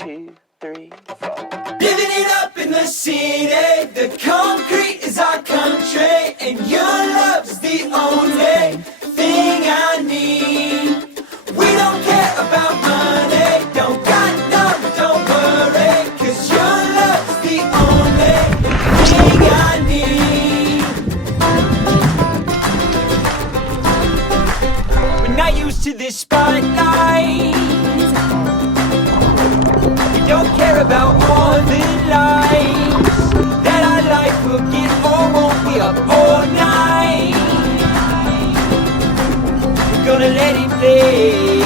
2, 3, 4. Living it up in the city, the concrete is our country, and your love's the only thing I need. We don't care about money, don't got none, don't worry, 'cause your love's the only thing I need. We're not used to this spotlight, we don't care about all the lights that our life will get or won't be up all night. We're gonna let it play.